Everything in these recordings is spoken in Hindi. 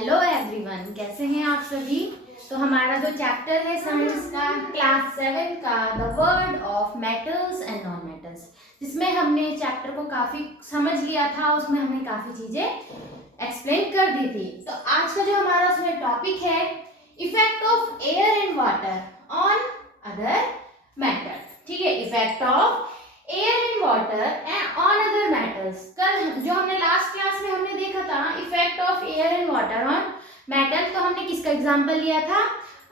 हेलो एवरीवन, कैसे हैं आप सभी। तो हमारा जो चैप्टर है साइंस का क्लास 7 का the world of metals and non metals, जिसमें हमने चैप्टर को काफ़ी समझ लिया था, उसमें हमने काफ़ी चीज़ें एक्सप्लेन कर दी थी। तो आज का जो हमारा उसमें टॉपिक है effect of air and water on other matter. ठीक है, effect of air and water and on other metals. कल जो हमने लास्ट क्लास में हमने देखा था effect of air and water on metal, तो हमने किसका एग्जांपल लिया था?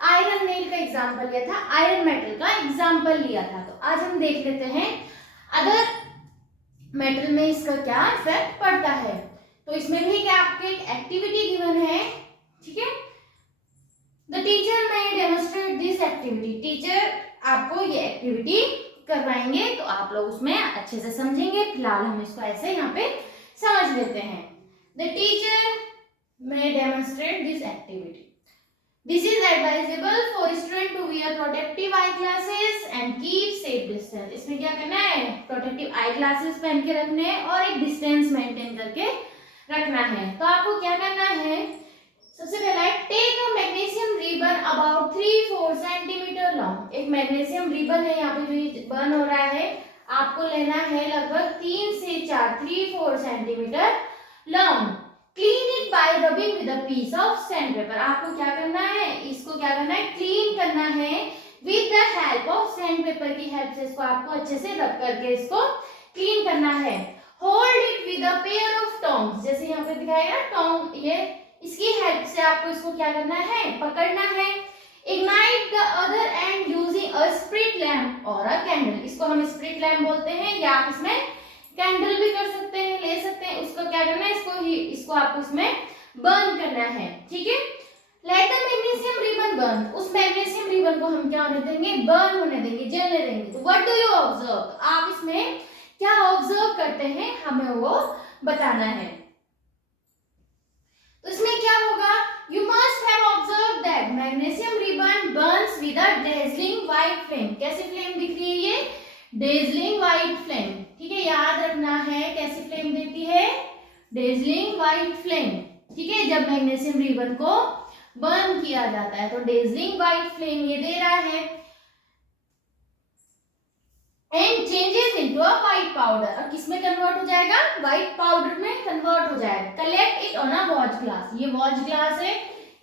आयरन नेल का एग्जांपल लिया था, आयरन मेटल का एग्जांपल लिया था। तो आज हम देख लेते हैं अदर मेटल में इसका क्या इफेक्ट पड़ता है। तो इसमें भी क्या आपके एक एक्टिविटी गिवन है, ठीक है। The teacher may demonstrate this activity, teacher आपको ये एक्टिविटी करवाएंगे तो आप लोग उसमें अच्छे से समझेंगे। फिलहाल हम इसको ऐसे यहाँ पे समझ लेते हैं। The teacher may demonstrate this activity. This is advisable for student to wear protective eyeglasses and keep safe distance. इसमें क्या करना है? प्रोटेक्टिव आई ग्लासेस पहन के रखने हैं और एक डिस्टेंस मेंटेन करके रखना है। तो आपको क्या करना है? सबसे पहला है take a magnesium ribbon about 3-4 centimetre long. एक मैग्नीशियम रिबन है यहाँ पे जो बर्न हो रहा है, आपको लेना है लगभग 3-4 centimetre long. Clean it by rubbing with a piece of sandpaper. आपको क्या करना है? इसको क्या करना है? क्लीन करना है with the help of sand paper की हेल्प से इसको आपको अच्छे से रब करके इसको क्लीन करना है। Hold it with a pair of tongs, जैसे यहाँ पे दिखाया ना टोंग, ये इसकी हेल्प से आपको इसको क्या करना है? पकड़ना है। Ignite the other and using a spirit lamp और अ कैंडल। इसको हम स्प्रिट लैम्प बोलते हैं या आप इसमें कैंडल भी कर सकते हैं, ले सकते हैं। उसको क्या करना है? इसको आपको इसमें बर्न करना है, ठीक है। Let the magnesium ribbon burn, उस मैग्नीशियम रिबन को हम क्या होने देंगे? बर्न होने देंगे, जलने देंगे। तो व्हाट डू यू ऑब्जर्व, आप इसमें क्या ऑब्जर्व करते हैं हमें वो बताना है। तो इसमें क्या होगा? You must have observe that magnesium ribbon Burns with a dazzling white flame. कैसी फ्लेम दिख रही है ये? डेजलिंग व्हाइट फ्लेम, ठीक है। याद रखना है कैसी फ्लेम देती है? डेजलिंग व्हाइट फ्लेम, ठीक है। जब मैग्नीशियम रिबन को बर्न किया जाता है तो डेजलिंग व्हाइट फ्लेम ये दे रहा है। And changes into a white powder, और किस में कन्वर्ट हो जाएगा? व्हाइट पाउडर में कन्वर्ट हो जाएगा। Collect it on a watch glass, ये वॉच ग्लास है,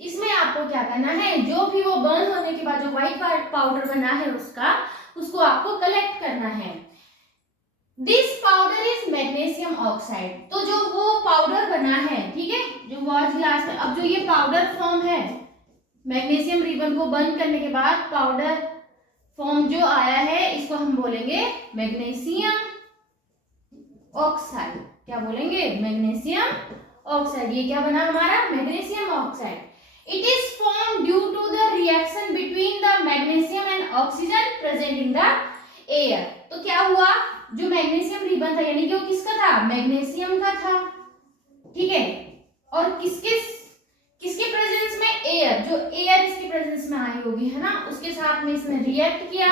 इसमें आपको क्या करना है? जो भी वो बर्न होने के बाद जो व्हाइट पाउडर बना है उसको आपको कलेक्ट करना है। This powder is magnesium oxide, तो जो वो पाउडर बना है, ठीक है, जो वॉच ग्लास में अब जो ये पाउडर फॉर्म है, मैग्नीशियम रिबन को बर्न करने के बाद पाउडर फॉर्म जो आया है, इसको हम बोलेंगे मैग्नीशियम ऑक्साइड। क्या बोलेंगे? Magnesium oxide. ये क्या बना हमारा? Magnesium oxide. It is form due to the reaction between the magnesium and oxygen present in the air. तो क्या हुआ? जो मैग्नीशियम रिबन था, यानी कि वो किसका था? मैग्नीशियम का था, ठीक है। और किसके प्रेजेंस में? एयर, जो एयर इसके प्रेजेंस में आई होगी, है ना, उसके साथ में इसने रिएक्ट किया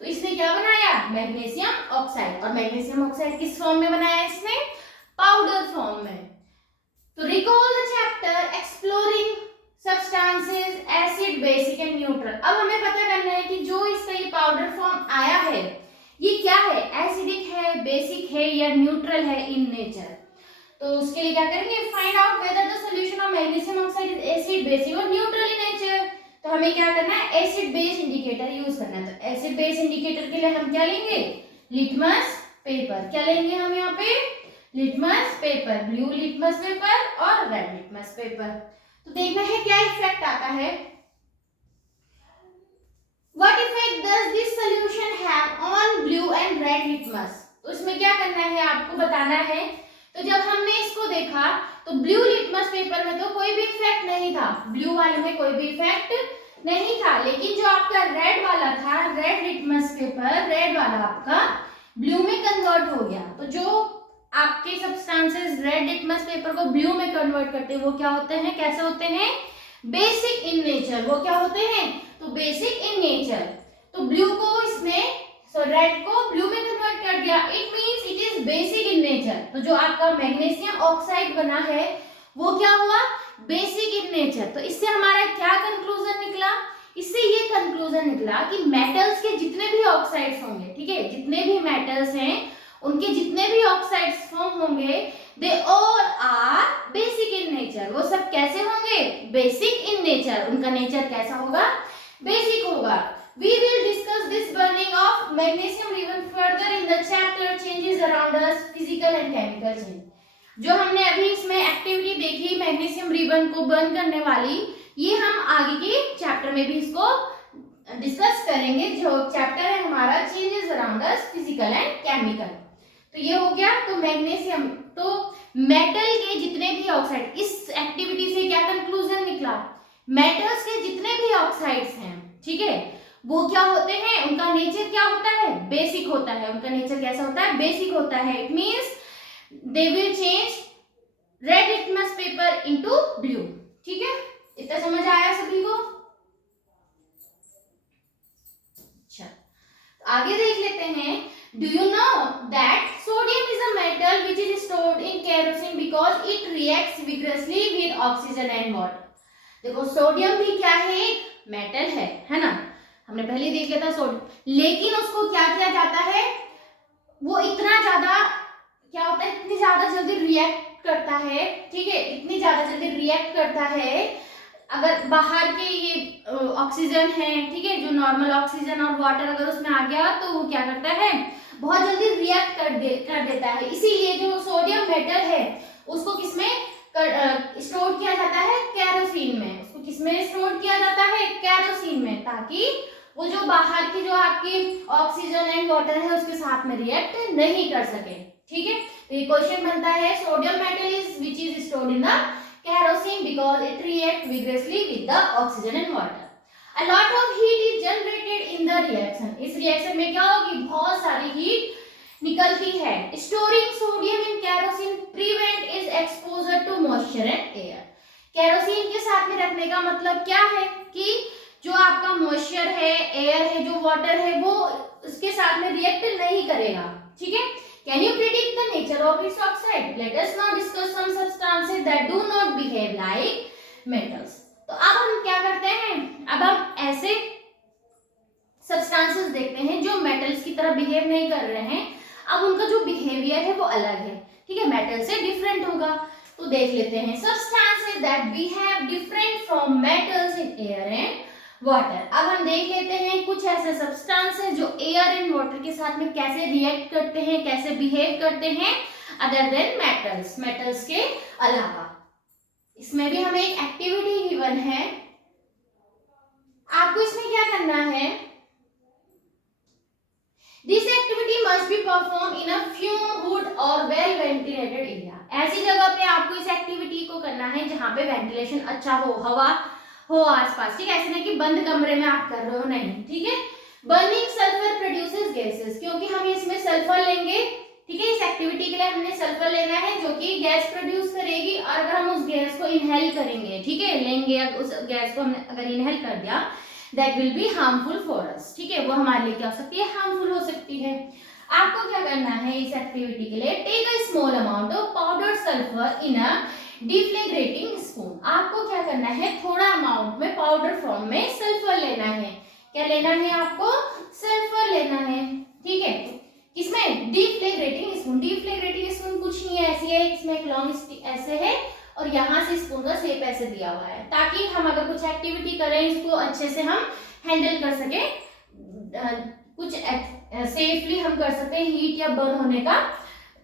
तो इसने क्या बनाया? Magnesium oxide. और मैग्नीशियम ऑक्साइड किस फॉर्म में बनाया इसने? पाउडर फॉर्म में। तो recall the chapter exploring substances acid, basic and neutral. अब हमें पता करना है कि जो इसका ये पाउडर फॉर्म आया है ये क्या है? एसिडिक है, बेसिक है या न्यूट्रल है इन नेचर। तो उसके लिए क्या करेंगे? Find out whether the solution of magnesium oxide is acid, basic और न्यूट्रल इन नेचर। तो हमें क्या करना है? एसिड बेस इंडिकेटर यूज करना है। तो एसिड बेस इंडिकेटर के लिए हम क्या लेंगे? Litmus paper. क्या लेंगे हम यहाँ पे? Litmus paper, blue litmus paper और रेड लिटमस पेपर। तो देखना है क्या इफेक्ट आता है। What effect does this solution have on blue and red litmus? तो इसमें क्या करना है? आपको बताना है। तो जब हमने इसको देखा तो ब्लू लिटमस पेपर में तो कोई भी इफेक्ट नहीं था, ब्लू वाले में कोई भी इफेक्ट नहीं था, लेकिन जो आपका रेड वाला था, रेड लिटमस पेपर, रेड वाला आपका ब्लू में कन्वर्ट हो गया। तो जो आपके सब्सटेंसेस रेड लिटमस पेपर को ब्लू में कन्वर्ट करते हैं वो क्या होते हैं? कैसे होते हैं? Basic in nature. वो क्या होते हैं? तो बेसिक इन नेचर। तो ब्लू को इसने रेड को ब्लू में कन्वर्ट कर दिया, it means it is basic in nature. तो जो आपका मैग्नीशियम ऑक्साइड बना है वो क्या हुआ, बेसिक इन नेचर। तो इससे हमारा क्या कंक्लूजन निकला, इससे ये कंक्लूजन निकला कि मेटल्स के जितने भी ऑक्साइड्स होंगे, ठीक है, जितने भी मेटल्स हैं उनके जितने भी ऑक्साइड्स फॉर्म होंगे, they all are basic in nature. वो सब कैसे होंगे, बेसिक इन नेचर। उनका नेचर कैसा होगा, बेसिक होगा। We will discuss this burning of magnesium ribbon further in the chapter changes around us, physical and chemical change. जो हमने अभी इसमें एक्टिविटी देखी मैग्नीशियम रिबन को बर्न करने वाली, ये हम आगे के चैप्टर में भी इसको डिस्कस करेंगे। जो चैप्टर है हमारा changes around us, physical and chemical. तो ये हो गया। तो मैग्नीशियम, तो मेटल के जितने भी ऑक्साइड, इस एक्टिविटी से क्या कंक्लूजन निकला, मेटल्स के जितने भी ऑक्साइड्स हैं, ठीक है, वो क्या होते हैं, उनका नेचर क्या होता है, बेसिक होता है। उनका नेचर कैसा होता है, बेसिक होता है। It means they will change red litmus paper into blue. ठीक है, इतना समझ आया सभी को? अच्छा, आगे देख लेते हैं। Do you know that sodium is a metal which is stored in kerosene because it reacts vigorously with oxygen and water. देखो, सोडियम भी क्या है, एक मेटल है ना, हमने पहले देख लिया था सोडियम। लेकिन उसको क्या किया जाता है, वो इतना ज्यादा क्या होता है, इतनी ज्यादा जल्दी रिएक्ट करता है, ठीक है, इतनी ज्यादा जल्दी रिएक्ट करता है। अगर बाहर के ये ऑक्सीजन है, ठीक है, जो नॉर्मल ऑक्सीजन और वाटर अगर उसमें आ गया तो वो क्या करता है, बहुत जल्दी रिएक्ट कर देता है। इसीलिए जो सोडियम मेटल है उसको किसमें स्टोर किया जाता है, केरोसिन में। उसको किसमें स्टोर किया जाता है, केरोसिन में, ताकि वो जो बाहर की जो आपकी ऑक्सीजन एंड वाटर है उसके साथ में रिएक्ट नहीं कर सके। ठीक है, तो ये क्वेश्चन बनता है, sodium metal is which is stored in the kerosene because it react vigorously with the oxygen and water. A lot of heat is generated in the reaction. इस रिएक्शन में क्या होगी, बहुत सारी हीट निकलती है। Storing sodium in kerosene prevent its exposure to moisture and air. Kerosene के साथ में रखने का मतलब क्या है कि जो आपका मॉइस्चर है, एयर है, जो वाटर है, वो उसके साथ में रिएक्ट नहीं करेगा। ठीक है, Can you predict the nature of its oxide? Let us now discuss some substances that do not behave like metals. तो अब हम क्या करते हैं, अब हम ऐसे substances देखते हैं जो metals की तरह behave नहीं कर रहे हैं। अब उनका जो behavior है वो अलग है, ठीक है, metal से different होगा। तो देख लेते हैं substances that behave different from metals in air and water. अब हम देख लेते हैं कुछ ऐसे सब्सटेंस है जो एयर एंड वाटर के साथ में कैसे रिएक्ट करते हैं, कैसे बिहेव करते हैं अदर देन मेटल्स, मेटल्स के अलावा। इसमें भी हमें एक एक्टिविटी गिवन है, आपको इसमें क्या करना है, this activity must be perform in a fume hood और वेल वेंटिलेटेड एरिया। ऐसी जगह पे आपको इस एक्टिविटी को करना है जहां पे वेंटिलेशन अच्छा हो, हवा हो आसपास, ठीक है, ऐसे नहीं कि बंद कमरे में आप कर रहे हो, नहीं, ठीक है। बर्निंग सल्फर प्रोड्यूसेस गैसेस, क्योंकि हम इसमें सल्फर लेंगे, ठीक है, इस एक्टिविटी के लिए हमने सल्फर लेना है जो कि गैस प्रोड्यूस करेगी। और अगर हम उस गैस को इनहेल करेंगे, ठीक है, लेंगे उस गैस को, हमने अगर इनहेल कर दिया, that will be harmful for us, ठीक है, वो हमारे लिए क्या हो सकती है, हार्मफुल हो सकती है। आपको क्या करना है इस एक्टिविटी के लिए, take a small amount of powder sulphur in a deflagrating spoon. आपको क्या करना है, थोड़ा अमाउंट में पाउडर फॉर्म में सल्फर लेना है। क्या लेना है आपको, सल्फर लेना है, ठीक है, किसमें, डिफ्लेग्रेटिंग स्पून। डिफ्लेग्रेटिंग स्पून कुछ नहीं है, ऐसी है, इसमें एक लॉन्ग स्टिक ऐसे है और यहाँ से स्पून का शेप ऐसे दिया हुआ है, ताकि हम अगर कुछ एक्टिविटी करें इसको अच्छे से हम हैंडल कर सके, कुछ सेफली हम कर सकते हैं, हीट या बर्न होने का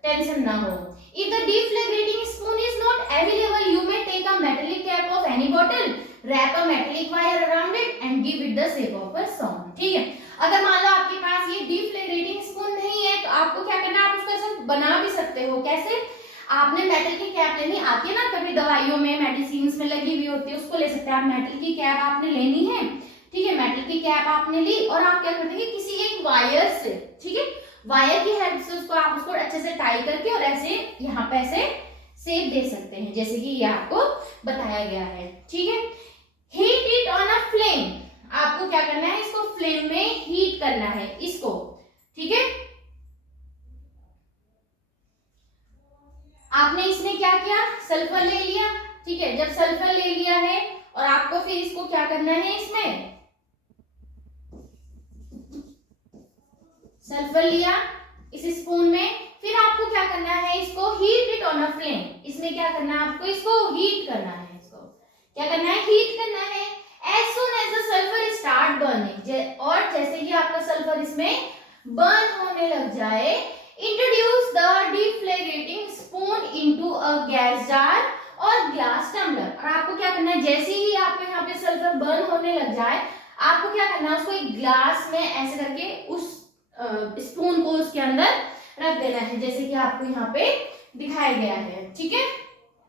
टेंशन ना हो। If the deflagrating spoon is not available, you may take a metallic cap of any bottle, wrap a metallic wire around it and give it the shape of a song. ठीक है, अगर मान लो आपके पास ये deflagrating spoon नहीं है तो आपको क्या करना है, आप उसको ऐसे बना भी सकते हो। कैसे, आपने मेटल की कैप लेनी आती है ना, कभी दवाइयों में, मेडिसिन में लगी हुई होती है, उसको ले सकते हैं आप। मेटल की कैप आपने लेनी है, ठीक है, मेटल की कैप आपने ली और आप क्या करते हैं, किसी एक वायर से, ठीक है, वायर की हेल्प से उसको आप उसको अच्छे से टाई करके और ऐसे यहाँ पे ऐसे शेप दे सकते हैं, जैसे कि ये आपको बताया गया है। ठीक है, heat it on a flame. आपको क्या करना है, इसको फ्लेम में हीट करना है इसको, ठीक है। आपने इसमें क्या किया, सल्फर ले लिया, ठीक है। जब सल्फर ले लिया है और आपको फिर इसको क्या करना है, इसमें सल्फर लिया इस स्पून में, फिर आपको क्या करना है, इसको heat it on a flame. इसमें क्या करना है, आपको इसको हीट करना है, इसको क्या करना है, हीट करना है। As soon as the sulphur start burning, और जैसे ही आपका सल्फर इसमें बर्न होने लग जाए, introduce the deflagrating spoon into a gas jar और ग्लास टम्बलर। और आपको क्या करना है, जैसे ही आपको यहाँ पे सल्फर बर्न होने लग जाए, आपको क्या करना है, उसको एक ग्लास में ऐसे करके उस स्पून को उसके अंदर रख देना है, जैसे कि आपको यहाँ पे दिखाया गया है, ठीक है,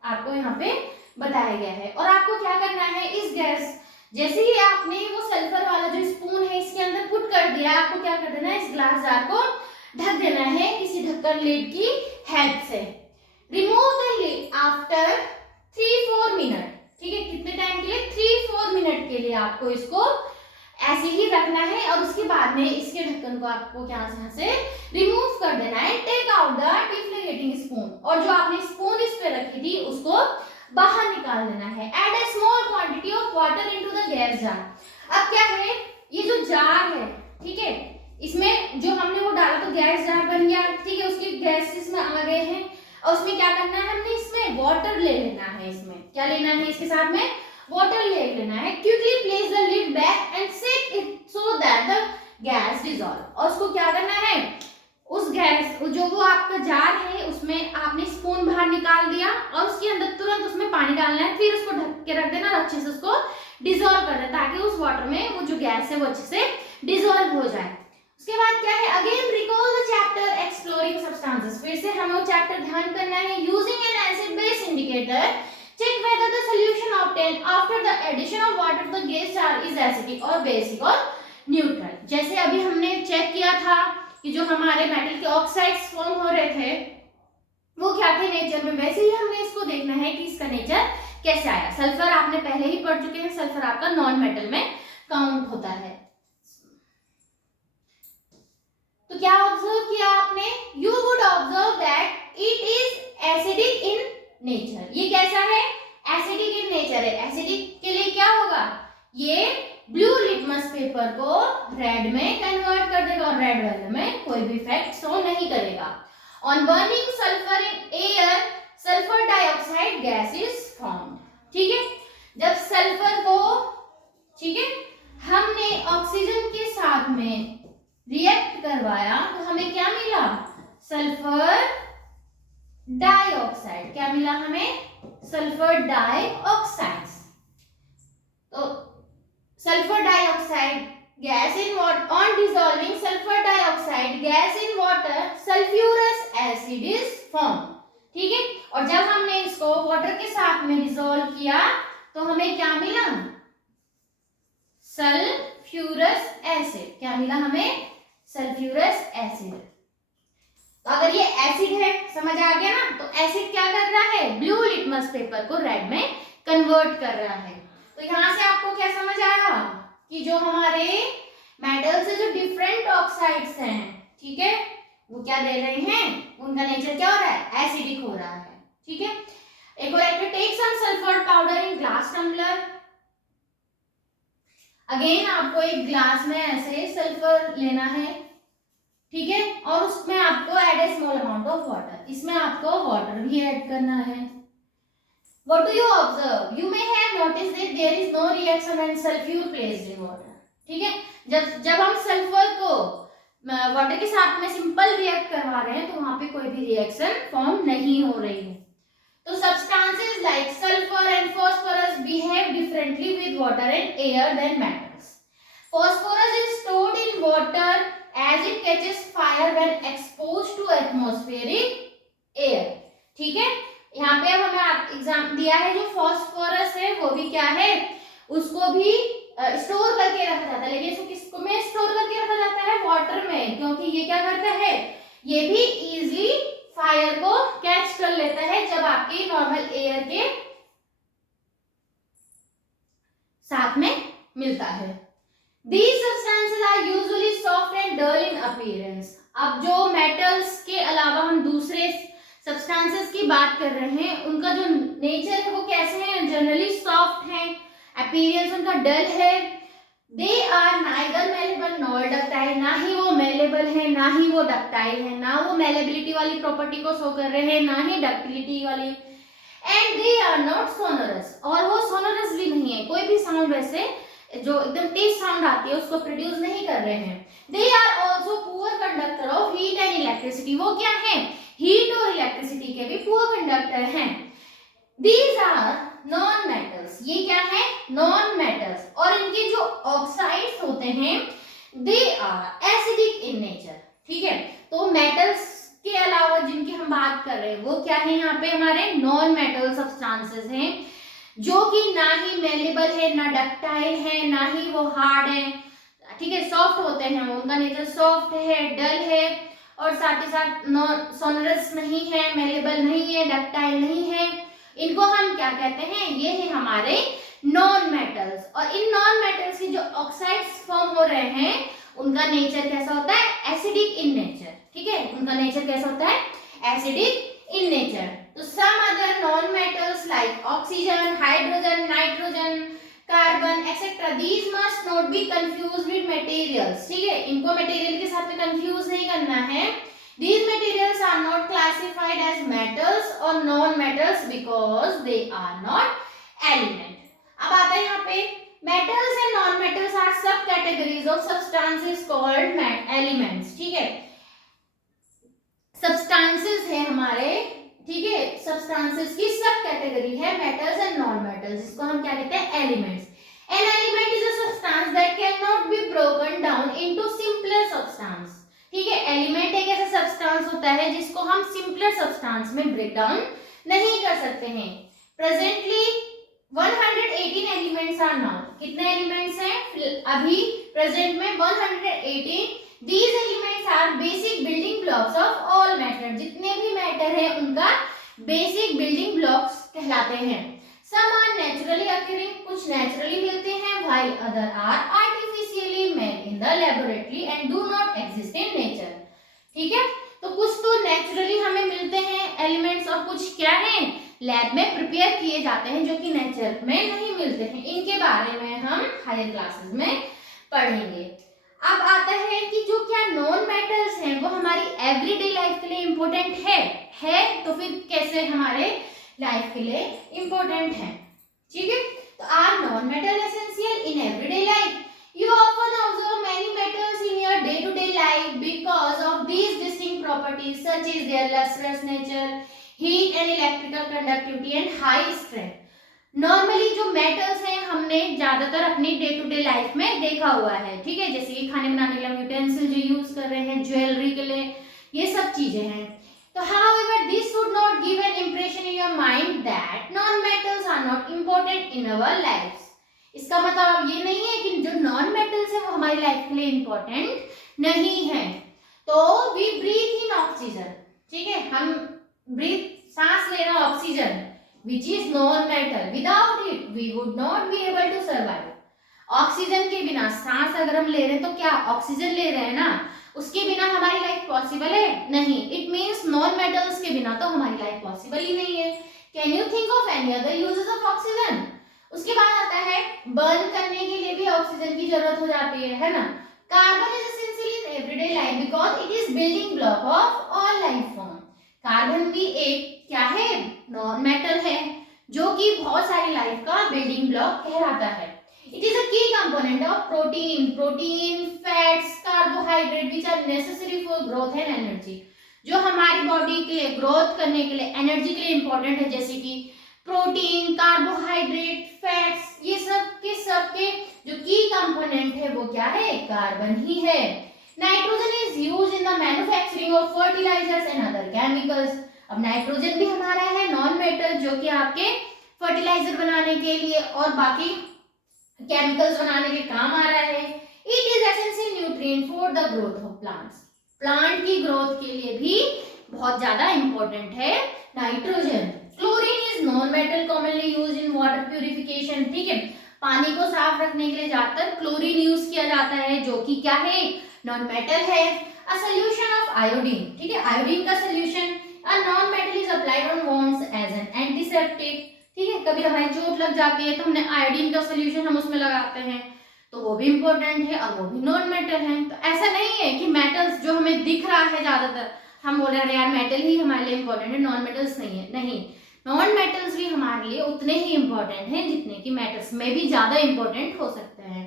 आपको यहाँ पे बताया गया है। और आपको क्या करना है, इस गैस, जैसे ही आपने वो सल्फर वाला जो स्पून है इसके अंदर पुट कर दिया, आपको क्या कर देना है, इस ग्लास जार को ढक देना है किसी ढक्कन लिड की हेल्प से। Remove the lid after 3-4 minute, ठीक है, कितने टाइम के लिए, 3-4 मिनट के लिए आपको इसको ऐसे ही रखना है। और उसके बाद में इसके ढक्कन को आपको यहाँ से रिमूव कर देना है। टेक आउट द डिफ्लेगेटिंग स्पून, और जो आपने स्पून इस पे रखी थी उसको बाहर निकाल देना है। Add a small quantity of water into the gas jar. अब क्या है, ये जो जार है, ठीक है, इसमें जो हमने वो डाला तो गैस जार बन गया, ठीक है, उसकी गैस इसमें आ गए हैं। और उसमें क्या करना है, हमने इसमें वाटर ले लेना है, इसमें क्या लेना है, इसके साथ में वाटर ले लेना है। Quickly place the lid back and set it so that the gas dissolve. और उसको क्या करना है, उस गैस, जो वो आपका जार है उसमें आपने स्पून बाहर निकाल दिया और उसके अंदर तुरंत उसमें पानी डालना है, फिर उसको ढक के रख देना और अच्छे से उसको डिसॉल्व कर देना, ताकि उस वाटर में वो जो गैस है वो अच्छे से डिसॉल्व हो जाए। उसके बाद क्या है, again recall the chapter exploring substances. फिर से हमें वो चैप्टर ध्यान करना है। Using N acid base indicator, check whether the solution obtained after the addition of water to the gas jar is acidic or basic or neutral। जैसे अभी हमने चेक किया था कि जो हमारे मेटल के ऑक्साइड्स फॉर्म हो रहे थे वो क्या थे नेचर में, वैसे ही हमने इसको देखना है कि इसका नेचर कैसे आया। सल्फर आपने पहले ही पढ़ चुके हैं, सल्फर आपका नॉन मेटल में काउंट होता है। तो क्या ऑब्जर्व किया आपने, you would observe that it is acidic in nature. ये कैसा है, एसिडिक इन नेचर है। एसिडिक के लिए क्या होगा, ये ब्लू लिटमस पेपर को रेड में कन्वर्ट कर देगा और रेड वाले में कोई भी इफेक्ट शो नहीं करेगा। On burning sulphur in air, sulphur dioxide gas is formed, ठीक है। जब सल्फर को, ठीक है, हमने ऑक्सीजन के साथ में रिएक्ट करवाया तो हमें क्या मिला, सल्फर डाइऑक्साइड। क्या मिला हमें, सल्फर डाइऑक्साइड। तो sulphur dioxide gas in water, on dissolving sulphur dioxide gas in water, sulphurous acid is form, ठीक है। और जब हमने इसको वाटर के साथ में डिसॉल्व किया तो हमें क्या मिला, सल्फ्यूरस एसिड। क्या मिला हमें, सल्फ्यूरस एसिड। तो अगर ये एसिड है, समझ आ गया ना, तो एसिड क्या कर रहा है, ब्लू लिटमस पेपर को रेड में कन्वर्ट कर रहा है। तो यहां से आपको क्या समझ आया कि जो हमारे मेटल से जो डिफरेंट ऑक्साइड्स हैं, ठीक है, वो क्या दे रहे हैं, उनका नेचर क्या हो रहा है, एसिडिक हो रहा है, ठीक है। एक और active, take some sulphur powder in glass tumbler. Again आपको एक ग्लास में ऐसे सल्फर लेना है, ठीक है, और उसमें आपको add a small amount of water, इसमें आपको वाटर भी ऐड करना है। What do you observe? You may have noticed that there is no reaction when sulfur placed in water, ठीक है। जब हम सल्फर को वाटर के साथ में सिंपल रिएक्ट करवा रहे हैं तो वहां पे कोई भी रिएक्शन फॉर्म नहीं हो रही है। तो substances like sulfur and phosphorus behave differently with water and air than metals. Phosphorus is stored in water as it catches fire when exposed to atmospheric air, ठीक है। यहाँ पे अब हमें एग्जाम दिया है, जो फॉस्फोरस है वो भी क्या है, उसको भी स्टोर करके रखा जाता है, लेकिन इसको किसको में स्टोर करके रखा जाता है, वाटर में, क्योंकि ये क्या करता है, ये भी इजीली फायर को कैच कर लेता है जब आपके नॉर्मल एयर के साथ में मिलता है। These substances are usually soft and dull in appearance। अब जो मेटल्स के अलावा हम दूसरे सब्सटेंसेस की बात कर रहे हैं, उनका जो नेचर है वो कैसे है, जनरली सॉफ्ट है, अपीयरेंस उनका डल है, they are neither malleable nor ductile, ना ही वो मेलेबल है ना ही वो डक्टाइल है, ना वो मेलेबिलिटी वाली प्रॉपर्टी को शो कर रहे हैं ना ही डक्टिलिटी वाली, and they are not sonorous, और वो सोनोरस भी नहीं है, कोई भी साउंड वैसे जो एकदम तेज साउंड आती है उसको प्रोड्यूस नहीं कर रहे हैं। They are also poor conductor of heat and electricity, वो क्या है, हीट और इलेक्ट्रिसिटी के भी पुअर कंडक्टर हैं। दीज आर नॉन मेटल्स, ये क्या है, नॉन मेटल्स, और इनके जो ऑक्साइड्स होते हैं they are acidic in nature, ठीक है। तो मेटल्स के अलावा जिनकी हम बात कर रहे हैं वो क्या है, यहाँ पे हमारे नॉन मेटल सब्सटेंसेस हैं, जो कि ना ही मेलेबल है, ना डक्टाइल है, ना ही वो हार्ड है, ठीक है, सॉफ्ट होते हैं, उनका नेचर सॉफ्ट है, डल है, और साथ ही साथ सोनरस नहीं है, मेलेबल नहीं है, डक्टाइल नहीं है। इनको हम क्या कहते हैं, ये है हमारे नॉन मेटल्स। और इन नॉन मेटल्स की जो ऑक्साइड्स फॉर्म हो रहे हैं उनका नेचर कैसा होता है, एसिडिक इन नेचर, ठीक है, उनका नेचर कैसा होता है, एसिडिक इन नेचर। तो some other non metals like oxygen, hydrogen, nitrogen, carbon etcetera, these must not be confuse with materials, ठीक है, इनको मटेरियल के साथ में कंफ्यूज नहीं करना है। These materials are not classified as metals or non-metals because they are not element. अब आता है यहाँ पे metals and non-metals are subcategories of substances called elements, ठीक है, substances है हमारे, ठीक है, substances की सब कैटेगरी है metals and non-metals, जिसको हम क्या कहते हैं, elements. An element is a substance that cannot be broken down into simpler substance, ठीक है, एलिमेंट एक ऐसा सब्सटेंस होता है जिसको हम सिंपलर सब्सटेंस में ब्रेक डाउन नहीं कर सकते हैं। प्रेजेंटली 118 एलिमेंट्स आर नाउ, कितने एलिमेंट्स हैं अभी प्रेजेंट में, 118। These elements are basic building blocks of all matter, जितने भी मैटर है उनका बेसिक बिल्डिंग ब्लॉक्स कहलाते हैं। सम आर नेचुरली अक्यूरिंग, कुछ नेचुरली मिलते हैं, while other are artificially made in the laboratory and do not exist in nature, ठीक है। तो कुछ तो नेचुरली हमें मिलते हैं एलिमेंट्स, और कुछ क्या है, लैब में प्रिपेयर किए जाते हैं, जो कि नेचर में नहीं मिलते हैं। इनके बारे में हम हायर क्लासेस में पढ़ेंगे। अब आता है कि जो क्या नॉन मेटल्स हैं वो हमारी एवरीडे लाइफ के लिए इम्पोर्टेंट है तो फिर कैसे हमारे लाइफ के लिए इम्पोर्टेंट है, ठीक है। तो are non metal essential in everyday life, you often observe many metals in your day to day life because of these distinct properties such as their lustrous nature, heat and electrical conductivity and high strength. Normally जो मेटल्स हैं हमने ज्यादातर अपनी डे टू डे लाइफ में देखा हुआ है, ठीक है, जैसे कि खाने बनाने के लिए यूटेंसिल जो यूज कर रहे हैं, ज्वेलरी के लिए, ये सब चीजें हैं। तो however this should not give an impression in your mind that non metals are not important in our lives. इसका मतलब ये नहीं है कि जो नॉन मेटल्स है वो हमारी लाइफ के लिए इंपॉर्टेंट नहीं है। तो वी ब्रीथ इन ऑक्सीजन, ठीक है, हम ब्रीथ सांस ले रहे हैं oxygen which is non metal, without it we would not be able to survive. Oxygen के बिना सांस अगर हम ले रहे हैं तो क्या ऑक्सीजन ले रहे हैं ना, उसके बिना हमारी लाइफ पॉसिबल है नहीं, इट मीन्स नॉन मेटल्स के बिना तो हमारी लाइफ पॉसिबल ही नहीं है। Can you think of any other uses of oxygen. उसके बाद आता है बर्न करने के लिए भी ऑक्सीजन की जरूरत हो जाती है ना। Carbon is essential in everyday life because it is building block of all life form. Carbon भी एक क्या है, नॉन मेटल है, जो कि बहुत सारी लाइफ का बिल्डिंग ब्लॉक कहलाता है। It is a key component of protein, fats, carbohydrate which are necessary for growth and energy, जो हमारी बॉडी के लिए ग्रोथ करने के लिए, एनर्जी के लिए इंपॉर्टेंट है, जैसे कि प्रोटीन, कार्बोहाइड्रेट, फैट्स, ये सब के जो की कंपोनेंट है वो क्या है, कार्बन ही है। Nitrogen is used in the manufacturing of fertilizers and other chemicals. अब नाइट्रोजन भी हमारा है नॉन मेटल, जो कि आपके फर्टिलाइजर बनाने के लिए और बाकी केमिकल्स बनाने के काम आ रहा है। It is essential nutrient for the growth of plants, plant की ग्रोथ के लिए भी बहुत ज्यादा इंपॉर्टेंट है nitrogen. Chlorine is non metal commonly used in water purification, ठीक है, पानी को साफ रखने के लिए ज्यादातर क्लोरीन यूज किया जाता है, जो कि क्या है, नॉन मेटल है। अ सॉल्यूशन ऑफ आयोडीन, ठीक है, आयोडीन का solution a non metal is applied on wounds as an antiseptic, ठीक है। कभी हमारी चोट लग जाती है तो हमने आयोडीन का सोल्यूशन हम उसमें लगाते हैं, तो वो भी इंपॉर्टेंट है और वो भी नॉन मेटल है। तो ऐसा नहीं है कि मेटल्स जो हमें दिख रहा है ज्यादातर हम बोल रहे हैं यार मेटल ही हमारे लिए इंपॉर्टेंट है, नॉन मेटल्स नहीं है, नहीं, नॉन मेटल्स भी हमारे लिए उतने ही इंपॉर्टेंट हैं जितने कि मेटल्स में भी ज्यादा इंपॉर्टेंट हो सकते हैं।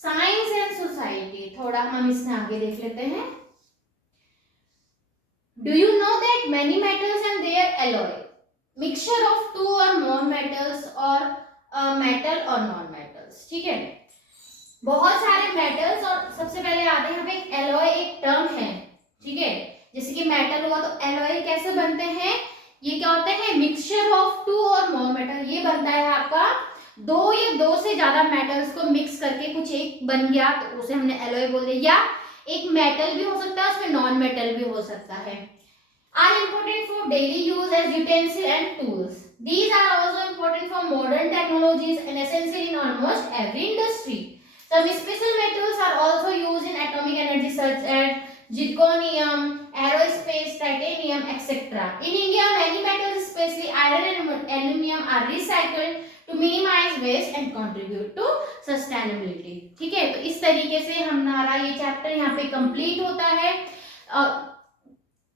साइंस एंड सोसाइटी, थोड़ा हम इसमें आगे देख लेते हैं। Do you know that many metals and their alloy, mixture of two or more metals or metal और नॉन मेटल्स, ठीक है। बहुत सारे मेटल्स और सबसे पहले आते हैं यहाँ पे एक एलॉय, एक टर्म है, ठीक है। जैसे कि मेटल हुआ तो एलॉय कैसे बनते हैं, ये क्या होते हैं, mixture of two or more metal, ये बनता है आपका दो या दो से ज्यादा मेटल्स को मिक्स करके कुछ एक बन गया तो उसे हमने एलॉय बोल दिया। या एक मेटल भी हो सकता है, उसमें नॉन मेटल भी हो सकता है। Are important for daily use as utensil and tools, these are also important for modern technologies and essential in almost every industry. Some special metals are also used in atomic energy such as zirconium, aerospace, titanium, etc. In India, many metals, especially iron and aluminum, are recycled to minimize waste and contribute to sustainability. ठीक है, तो इस तरीके से हमारा ये चैप्टर यहाँ पे कंप्लीट होता है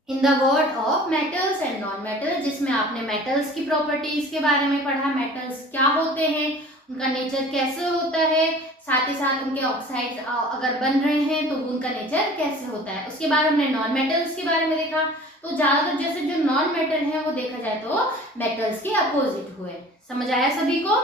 in the word of metals and non metals, जिसमें आपने मेटल्स की प्रॉपर्टीज के बारे में पढ़ा, मेटल्स क्या होते हैं, उनका नेचर कैसे होता है, साथ ही साथ उनके ऑक्साइड्स अगर बन रहे हैं तो उनका नेचर कैसे होता है। उसके बाद हमने नॉन मेटल्स के बारे में देखा, तो ज्यादातर जैसे जो नॉन मेटल है वो देखा जाए तो मेटल्स के अपोजिट हुए। समझ आया सभी को?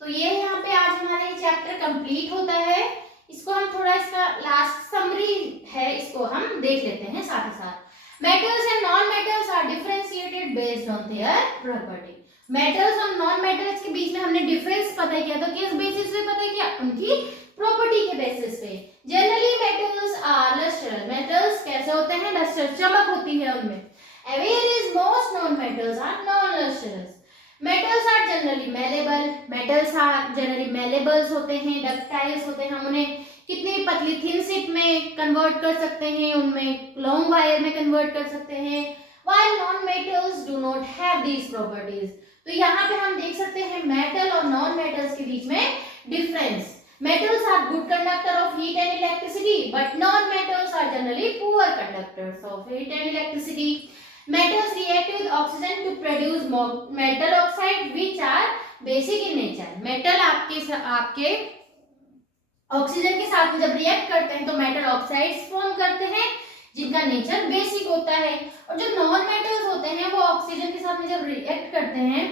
तो ये यहाँ पे आज हमारा ये चैप्टर कंप्लीट होता है। इसको हम थोड़ा इसका लास्ट समरी है, इसको हम देख लेते हैं साथ ही साथ। Metals and non metals are differentiated based on their property. Metals और नॉन मेटल्स के बीच में हमने डिफरेंस पता किया, तो किस बेसिस पे पता किया, उनकी प्रॉपर्टी के बेसिस पे। Generally metals are lustrous, metals कैसे होते हैं, लस्ट्रस, चमक होती है उनमें। Whereas most non-metals are non-lustrous. Metals are generally malleable, metals are generally malleables होते हैं, ductiles होते हैं, हम उन्हें कितनी पतली थिन शीट में कन्वर्ट कर सकते हैं, उनमें लॉन्ग वायर में कन्वर्ट कर सकते हैं, while non-metals do not have these properties. तो यहाँ पे हम देख सकते हैं मेटल और नॉन मेटल्स के बीच में difference. Metals are good conductor of heat and electricity, but non-metals are generally poor conductors of heat and electricity. Metals react with oxygen to produce metal oxide, which are basic in nature. Metal आपके ऑक्सीजन के साथ में जब रिएक्ट करते हैं तो मेटल ऑक्साइड्स फॉर्म करते हैं, जिनका नेचर बेसिक होता है। और जो नॉन मेटल्स होते हैं वो ऑक्सीजन के साथ में जब रिएक्ट करते हैं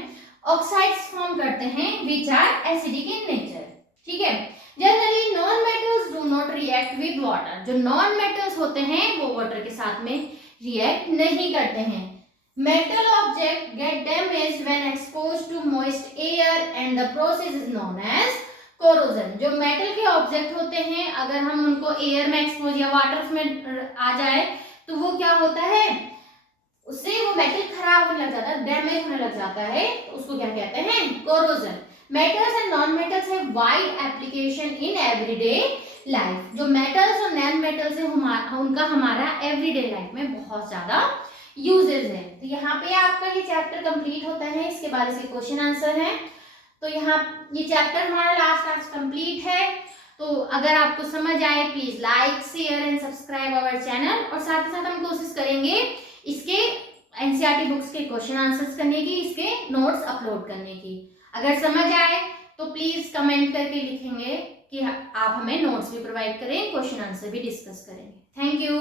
ऑक्साइड्स फॉर्म करते हैं, which are acidic in nature. ठीक है। Generally non metals do not react with water, जो नॉन मेटल्स होते हैं वो वाटर के साथ में रिएक्ट नहीं करते हैं। Metal object get damaged when exposed to moist air and the process is known as corrosion. जो मेटल के ऑब्जेक्ट होते हैं अगर हम उनको एयर में एक्सपोज या वाटर में आ जाए तो वो क्या होता है, उससे वो मेटल खराब होने लग जाता है, डैमेज होने लग जाता है, तो उसको क्या कहते हैं, corrosion. Metals and non metals have wide application in everyday life. जो मेटल्स और नॉन मेटल्स है उनका हमारा एवरीडे लाइफ में बहुत ज्यादा यूजेस है। तो यहाँ पे आपका ये चैप्टर कंप्लीट होता है, इसके बाद इसके क्वेश्चन आंसर है। तो यहाँ ये चैप्टर हमारा लास्ट कंप्लीट है। तो अगर आपको समझ आए please like share and subscribe our channel, और साथ ही साथ हम कोशिश करेंगे इसके एनसीईआरटी बुक्स के क्वेश्चन आंसर्स करने की, इसके नोट्स अपलोड करने की। अगर समझ आए तो प्लीज कमेंट करके लिखेंगे कि आप हमें नोट्स भी प्रोवाइड करें, क्वेश्चन आंसर भी डिस्कस करेंगे। Thank you.